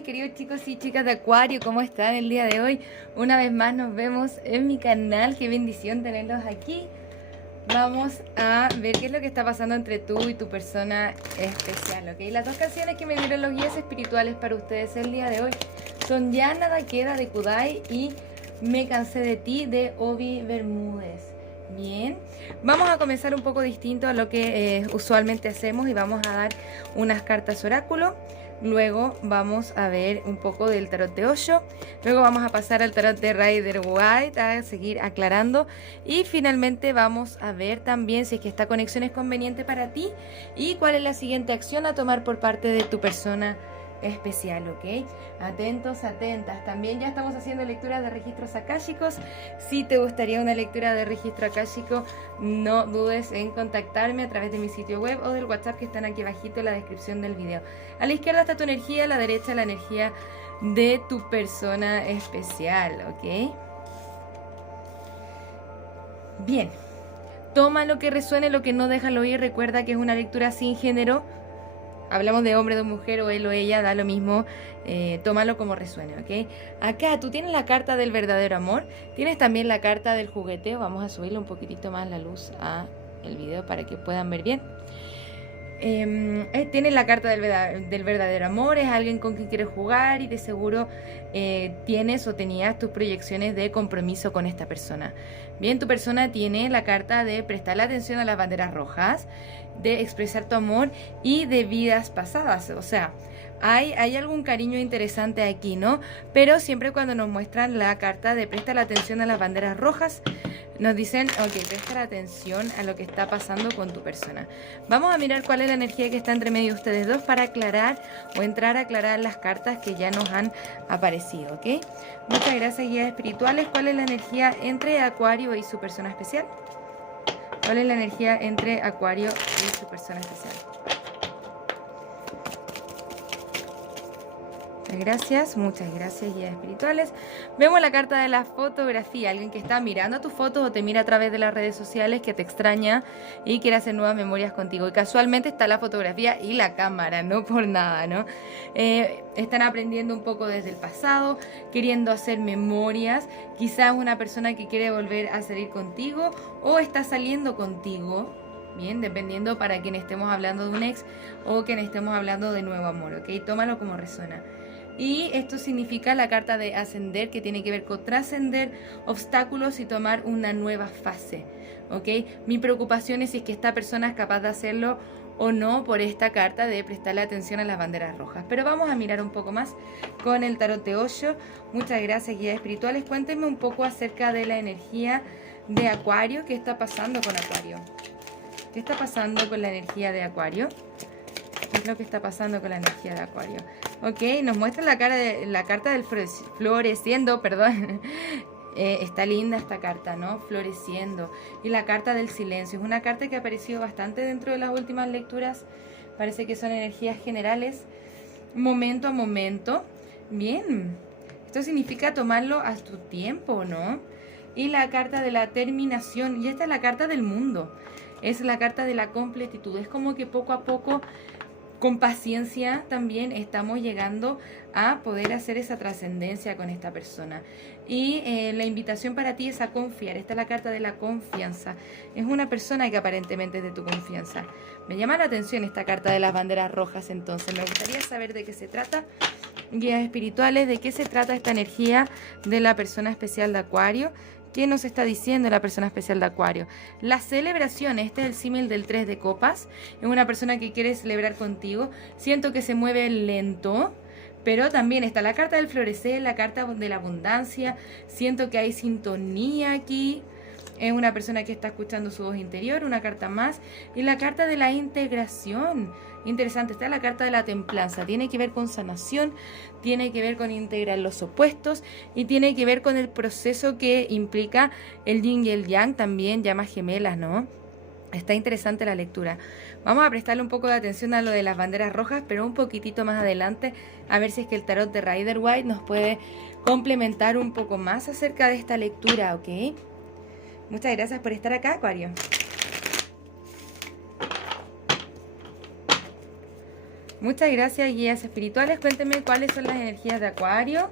mis queridos chicos y chicas de Acuario? ¿Cómo están el día de hoy? Una vez más nos vemos en mi canal. Qué bendición tenerlos aquí. Vamos a ver qué es lo que está pasando entre tú y tu persona especial, ¿ok? Las dos canciones que me dieron los guías espirituales para ustedes el día de hoy son Ya Nada Queda de Kudai y Me Cansé de Ti de Obi Bermúdez. Bien, vamos a comenzar un poco distinto a lo que usualmente hacemos y vamos a dar unas cartas oráculo. Luego vamos a ver un poco del tarot de Osho. Luego vamos a pasar al tarot de Rider Waite a seguir aclarando. Y finalmente vamos a ver también si es que esta conexión es conveniente para ti y cuál es la siguiente acción a tomar por parte de tu persona especial, ¿ok? Atentos, atentas. También ya estamos haciendo lecturas de registros akáshicos. Si te gustaría una lectura de registro akáshico, no dudes en contactarme a través de mi sitio web o del WhatsApp que están aquí abajito en la descripción del video. A la izquierda está tu energía, a la derecha la energía de tu persona especial, ¿ok? Bien. Toma lo que resuene, lo que no déjalo ir. Recuerda que es una lectura sin género. Hablamos de hombre, de mujer o él o ella, da lo mismo, tómalo como resuene, ¿ok? Acá tú tienes la carta del verdadero amor, tienes también la carta del jugueteo. Vamos a subirle un poquitito más la luz a el video para que puedan ver bien. Tienes la carta del verdadero amor, es alguien con quien quieres jugar y de seguro tienes o tenías tus proyecciones de compromiso con esta persona. Bien, tu persona tiene la carta de prestarle atención a las banderas rojas, de expresar tu amor y de vidas pasadas. O sea, hay algún cariño interesante aquí, ¿no? Pero siempre cuando nos muestran la carta de presta la atención a las banderas rojas, nos dicen, ok, presta la atención a lo que está pasando con tu persona. Vamos a mirar cuál es la energía que está entre medio de ustedes dos para aclarar o entrar a aclarar las cartas que ya nos han aparecido, ¿ok? Muchas gracias, guías espirituales. ¿Cuál es la energía entre Acuario y su persona especial? ¿Cuál es la energía entre Acuario y su persona especial? Muchas gracias, guías espirituales. Vemos la carta de la fotografía, alguien que está mirando tus fotos o te mira a través de las redes sociales, que te extraña y quiere hacer nuevas memorias contigo. Y casualmente está la fotografía y la cámara, no por nada, ¿no? Están aprendiendo un poco desde el pasado, queriendo hacer memorias. Quizás una persona que quiere volver a salir contigo o está saliendo contigo. Bien, dependiendo para quien estemos hablando de un ex o quien estemos hablando de nuevo amor, ¿ok? Tómalo como resuena. Y esto significa la carta de ascender, que tiene que ver con trascender obstáculos y tomar una nueva fase, ¿ok? Mi preocupación es si es que esta persona es capaz de hacerlo o no por esta carta de prestarle atención a las banderas rojas. Pero vamos a mirar un poco más con el tarot de Osho. Muchas gracias, guías espirituales. Cuéntenme un poco acerca de la energía de Acuario. ¿Qué está pasando con Acuario? ¿Qué está pasando con la energía de Acuario? ¿Qué es lo que está pasando con la energía de Acuario? Ok, nos muestra la carta del floreciendo, perdón. Está linda esta carta, ¿no? Floreciendo. Y la carta del silencio. Es una carta que ha aparecido bastante dentro de las últimas lecturas. Parece que son energías generales, momento a momento. Bien. Esto significa tomarlo a tu tiempo, ¿no? Y la carta de la terminación. Y esta es la carta del mundo. Es la carta de la completitud. Es como que poco a poco, con paciencia también estamos llegando a poder hacer esa trascendencia con esta persona. Y la invitación para ti es a confiar. Esta es la carta de la confianza. Es una persona que aparentemente es de tu confianza. Me llama la atención esta carta de las banderas rojas, entonces. Me gustaría saber de qué se trata. Guías espirituales, de qué se trata esta energía de la persona especial de Acuario. ¿Qué nos está diciendo la persona especial de Acuario? La celebración, este es el símil del 3 de copas. Es una persona que quiere celebrar contigo. Siento que se mueve lento, pero también está la carta del florecer, la carta de la abundancia. Siento que hay sintonía aquí. Es una persona que está escuchando su voz interior, una carta más. Y la carta de la integración. Interesante, está la carta de la templanza. Tiene que ver con sanación, tiene que ver con integrar los opuestos y tiene que ver con el proceso que implica el yin y el yang, también llamas gemelas, ¿no? Está interesante la lectura. Vamos a prestarle un poco de atención a lo de las banderas rojas, pero un poquitito más adelante, a ver si es que el tarot de Rider Waite nos puede complementar un poco más acerca de esta lectura, ¿ok? Muchas gracias por estar acá, Acuario. Muchas gracias, guías espirituales. Cuéntenme cuáles son las energías de Acuario.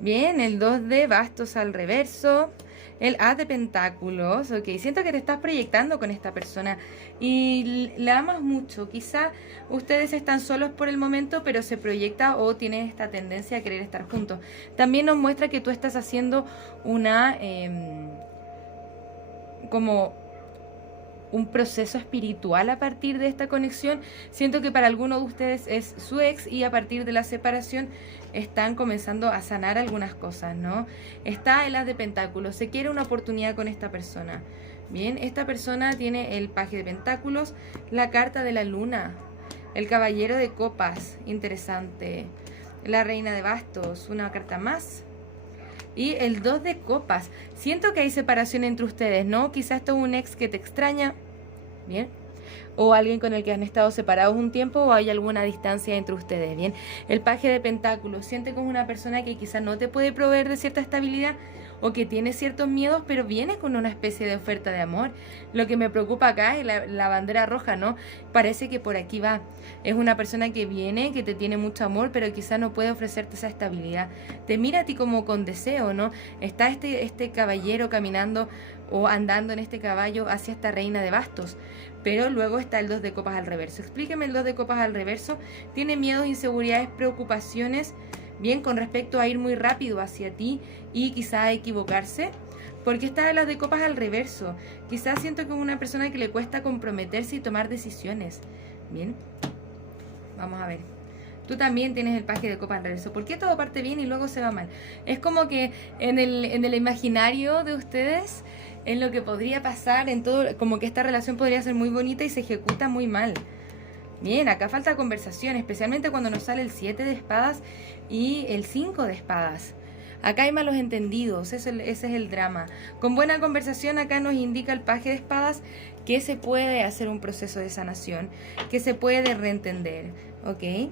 Bien, el 2 de bastos al reverso. El As de pentáculos. Ok, siento que te estás proyectando con esta persona y la amas mucho. Quizá ustedes están solos por el momento, pero se proyecta o tiene esta tendencia a querer estar juntos. También nos muestra que tú estás haciendo una... como un proceso espiritual a partir de esta conexión. Siento que para alguno de ustedes es su ex y a partir de la separación están comenzando a sanar algunas cosas, ¿no? Está el As de pentáculos, se quiere una oportunidad con esta persona. Bien, esta persona tiene el paje de pentáculos, la carta de la luna, el caballero de copas, interesante, la reina de bastos, una carta más. Y el 2 de copas. Siento que hay separación entre ustedes, ¿no? Quizás esto es un ex que te extraña. Bien. O alguien con el que han estado separados un tiempo o hay alguna distancia entre ustedes. Bien. El paje de pentáculos. Siente como una persona que quizás no te puede proveer de cierta estabilidad o que tiene ciertos miedos, pero viene con una especie de oferta de amor. Lo que me preocupa acá es la bandera roja, ¿no? Parece que por aquí va. Es una persona que viene, que te tiene mucho amor, pero quizá no puede ofrecerte esa estabilidad. Te mira a ti como con deseo, ¿no? Está este caballero caminando o andando en este caballo hacia esta reina de bastos. Pero luego está el 2 de copas al reverso. Explíqueme el 2 de copas al reverso. Tiene miedos, inseguridades, preocupaciones, bien, con respecto a ir muy rápido hacia ti y quizá equivocarse. Porque está las de copas al reverso. Quizás siento que es una persona que le cuesta comprometerse y tomar decisiones. Bien. Vamos a ver. Tú también tienes el paje de copas al reverso. ¿Por qué todo parte bien y luego se va mal? Es como que en el imaginario de ustedes, en lo que podría pasar, en todo, como que esta relación podría ser muy bonita y se ejecuta muy mal. Bien, acá falta conversación, especialmente cuando nos sale el 7 de espadas y el 5 de espadas. Acá hay malos entendidos, ese es el drama. Con buena conversación acá nos indica el paje de espadas que se puede hacer un proceso de sanación, que se puede reentender, ¿ok?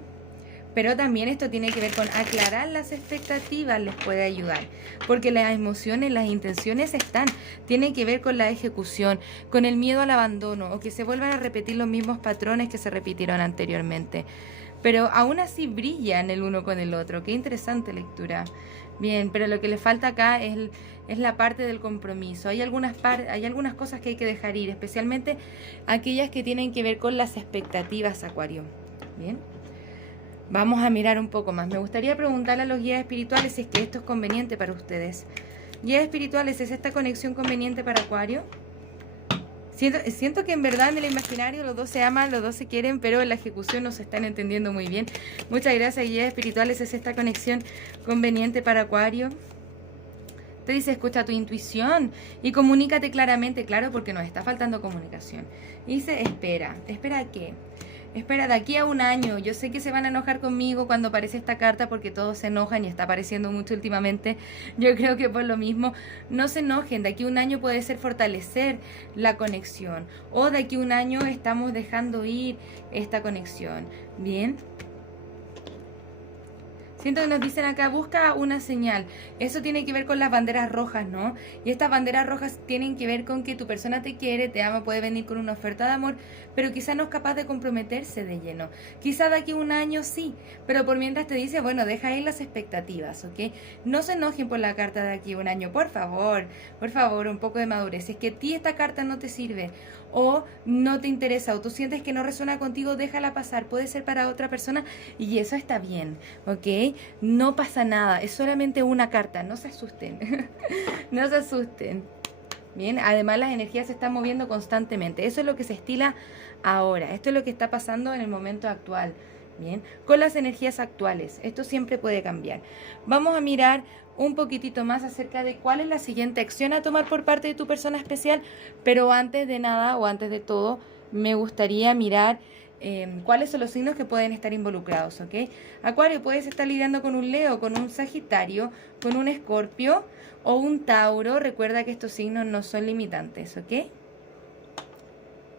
Pero también esto tiene que ver con aclarar las expectativas, les puede ayudar. Porque las emociones, las intenciones están. Tiene que ver con la ejecución, con el miedo al abandono o que se vuelvan a repetir los mismos patrones que se repitieron anteriormente. Pero aún así brillan el uno con el otro. Qué interesante lectura. Bien, pero lo que le falta acá es la parte del compromiso. Hay algunas cosas que hay que dejar ir, especialmente aquellas que tienen que ver con las expectativas, Acuario. Bien. Vamos a mirar un poco más. Me gustaría preguntarle a los guías espirituales si es que esto es conveniente para ustedes. Guías espirituales, ¿es esta conexión conveniente para Acuario? Siento que en verdad en el imaginario los dos se aman, los dos se quieren, pero en la ejecución no se están entendiendo muy bien. Muchas gracias, guías espirituales. ¿Es esta conexión conveniente para Acuario? Te dice, escucha tu intuición y comunícate claramente, claro, porque nos está faltando comunicación. Y dice, espera. ¿Espera a qué? Espera, de aquí a un año, yo sé que se van a enojar conmigo cuando aparece esta carta porque todos se enojan y está apareciendo mucho últimamente. Yo creo que por lo mismo, no se enojen, de aquí a un año puede ser fortalecer la conexión o de aquí a un año estamos dejando ir esta conexión. Bien. Siento que nos dicen acá, busca una señal. Eso tiene que ver con las banderas rojas, ¿no? Y estas banderas rojas tienen que ver con que tu persona te quiere, te ama, puede venir con una oferta de amor, pero quizá no es capaz de comprometerse de lleno. Quizá de aquí a un año sí, pero por mientras te dice, bueno, deja ahí las expectativas, ¿ok? No se enojen por la carta de aquí a un año, por favor, un poco de madurez. Si es que a ti esta carta no te sirve o no te interesa o tú sientes que no resuena contigo, déjala pasar, puede ser para otra persona y eso está bien, ¿ok? No pasa nada, es solamente una carta, no se asusten, no se asusten. Bien, además las energías se están moviendo constantemente, eso es lo que se estila ahora, esto es lo que está pasando en el momento actual. Bien, con las energías actuales, esto siempre puede cambiar. Vamos a mirar un poquitito más acerca de cuál es la siguiente acción a tomar por parte de tu persona especial, pero antes de nada o antes de todo, me gustaría mirar cuáles son los signos que pueden estar involucrados, ¿ok? Acuario, puedes estar lidiando con un Leo, con un Sagitario, con un Escorpio o un Tauro. Recuerda que estos signos no son limitantes, ¿ok?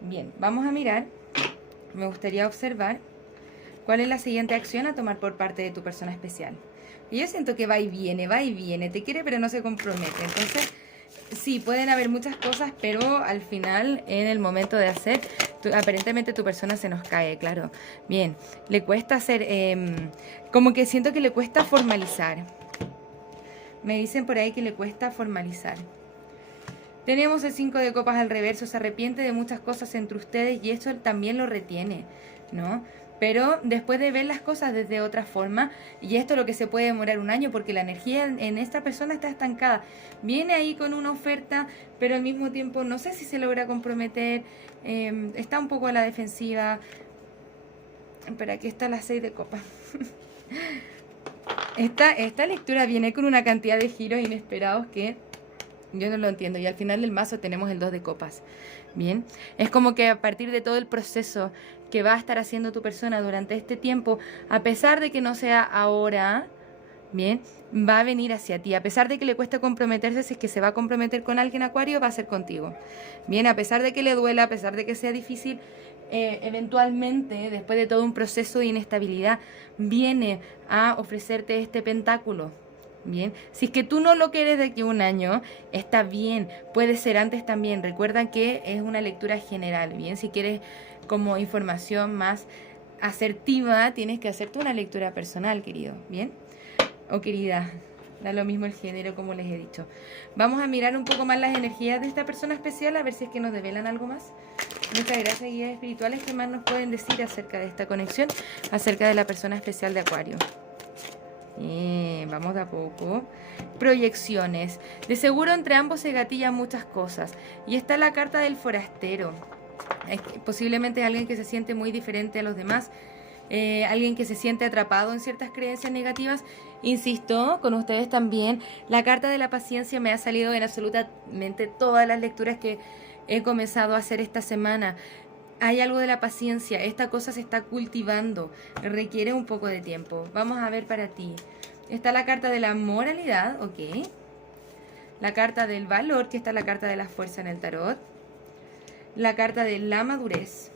Bien, vamos a mirar. Me gustaría observar cuál es la siguiente acción a tomar por parte de tu persona especial. Y yo siento que va y viene, te quiere pero no se compromete. Entonces, Sí, pueden haber muchas cosas, pero al final, en el momento de hacer, aparentemente tu persona se nos cae, claro. Bien, le cuesta hacer, como que siento que le cuesta formalizar. Me dicen por ahí que le cuesta formalizar. Tenemos el 5 de copas al reverso, se arrepiente de muchas cosas entre ustedes y esto también lo retiene, ¿no? Pero después de ver las cosas desde otra forma, y esto es lo que se puede demorar un año, porque la energía en esta persona está estancada. Viene ahí con una oferta, pero al mismo tiempo no sé si se logra comprometer, está un poco a la defensiva. Pero aquí está la 6 de copas. Esta lectura viene con una cantidad de giros inesperados que yo no lo entiendo. Y al final del mazo tenemos el 2 de copas. Bien, es como que a partir de todo el proceso que va a estar haciendo tu persona durante este tiempo, a pesar de que no sea ahora, bien, va a venir hacia ti. A pesar de que le cueste comprometerse, si es que se va a comprometer con alguien Acuario, va a ser contigo. Bien, a pesar de que le duela, a pesar de que sea difícil, eventualmente, después de todo un proceso de inestabilidad, viene a ofrecerte este pentáculo. Bien, si es que tú no lo quieres de aquí a un año, está bien, puede ser antes también. Recuerda que es una lectura general, bien, si quieres como información más asertiva, tienes que hacerte una lectura personal, querido, bien, o querida, da lo mismo el género como les he dicho. Vamos a mirar un poco más las energías de esta persona especial, a ver si es que nos develan algo más. Muchas gracias, guías espirituales, ¿qué más nos pueden decir acerca de esta conexión, acerca de la persona especial de Acuario? Vamos de a poco. Proyecciones. De seguro entre ambos se gatillan muchas cosas. Y está la carta del forastero. Posiblemente alguien que se siente muy diferente a los demás. Alguien que se siente atrapado en ciertas creencias negativas. Insisto, con ustedes también. La carta de la paciencia me ha salido en absolutamente todas las lecturas que he comenzado a hacer esta semana. Hay algo de la paciencia, esta cosa se está cultivando, requiere un poco de tiempo. Vamos a ver para ti. Está la carta de la moralidad, ok. La carta del valor, que está la carta de la fuerza en el tarot. La carta de la madurez.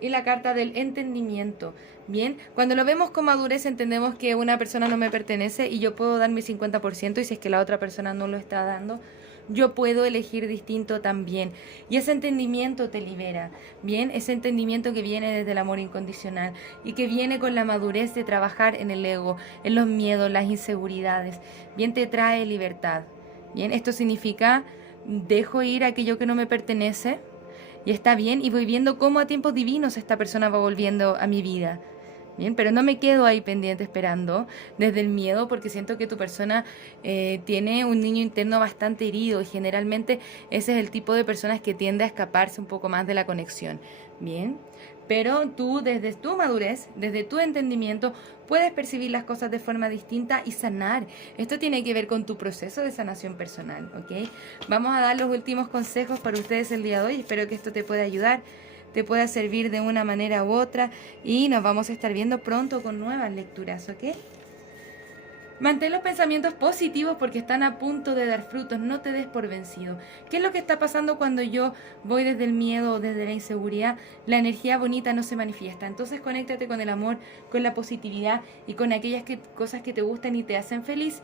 Y la carta del entendimiento. Bien, cuando lo vemos con madurez entendemos que una persona no me pertenece y yo puedo dar mi 50% y si es que la otra persona no lo está dando, yo puedo elegir distinto también. Y ese entendimiento te libera, ¿bien? Ese entendimiento que viene desde el amor incondicional y que viene con la madurez de trabajar en el ego, en los miedos, las inseguridades, ¿bien? Te trae libertad, ¿bien? Esto significa, dejo ir aquello que no me pertenece y está bien y voy viendo cómo a tiempos divinos esta persona va volviendo a mi vida. Bien, pero no me quedo ahí pendiente esperando desde el miedo porque siento que tu persona tiene un niño interno bastante herido y generalmente ese es el tipo de personas que tiende a escaparse un poco más de la conexión. Bien, pero tú desde tu madurez, desde tu entendimiento, puedes percibir las cosas de forma distinta y sanar. Esto tiene que ver con tu proceso de sanación personal, ¿ok? Vamos a dar los últimos consejos para ustedes el día de hoy. Espero que esto te pueda ayudar, te pueda servir de una manera u otra y nos vamos a estar viendo pronto con nuevas lecturas, ¿ok? Mantén los pensamientos positivos porque están a punto de dar frutos, no te des por vencido. ¿Qué es lo que está pasando cuando yo voy desde el miedo o desde la inseguridad? La energía bonita no se manifiesta. Entonces conéctate con el amor, con la positividad y con aquellas cosas que te gustan y te hacen feliz.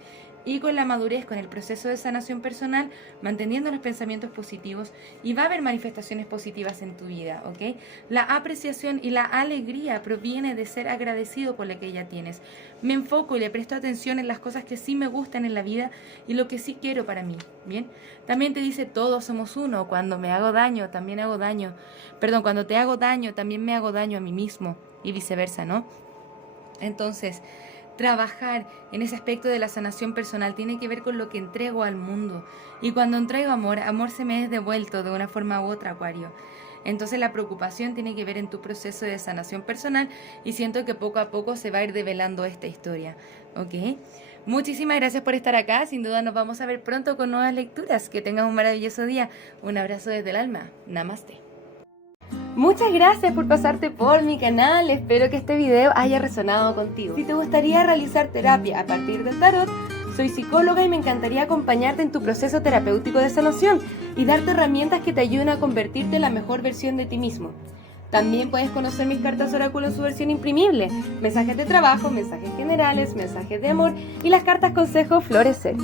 Y con la madurez, con el proceso de sanación personal, manteniendo los pensamientos positivos y va a haber manifestaciones positivas en tu vida, ¿ok? La apreciación y la alegría proviene de ser agradecido por lo que ya tienes. Me enfoco y le presto atención en las cosas que sí me gustan en la vida y lo que sí quiero para mí, ¿bien? También te dice, todos somos uno. Cuando me hago daño, también hago daño. Perdón, cuando te hago daño, también me hago daño a mí mismo y viceversa, ¿no? Entonces, trabajar en ese aspecto de la sanación personal tiene que ver con lo que entrego al mundo. Y cuando entrego amor, amor se me es devuelto de una forma u otra, Acuario. Entonces la preocupación tiene que ver en tu proceso de sanación personal y siento que poco a poco se va a ir develando esta historia, ¿ok? Muchísimas gracias por estar acá. Sin duda nos vamos a ver pronto con nuevas lecturas. Que tengas un maravilloso día. Un abrazo desde el alma. Namaste. Muchas gracias por pasarte por mi canal, espero que este video haya resonado contigo. Si te gustaría realizar terapia a partir del tarot, soy psicóloga y me encantaría acompañarte en tu proceso terapéutico de sanación y darte herramientas que te ayuden a convertirte en la mejor versión de ti mismo. También puedes conocer mis cartas oráculo en su versión imprimible, mensajes de trabajo, mensajes generales, mensajes de amor y las cartas consejo florecer.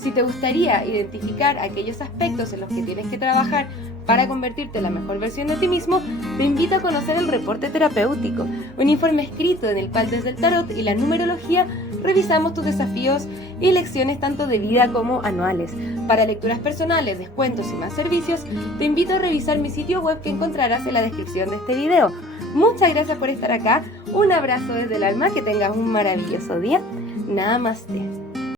Si te gustaría identificar aquellos aspectos en los que tienes que trabajar para convertirte en la mejor versión de ti mismo, te invito a conocer el reporte terapéutico, un informe escrito en el cual desde el tarot y la numerología revisamos tus desafíos y lecciones tanto de vida como anuales. Para lecturas personales, descuentos y más servicios, te invito a revisar mi sitio web que encontrarás en la descripción de este video. Muchas gracias por estar acá, un abrazo desde el alma, que tengas un maravilloso día. Namaste.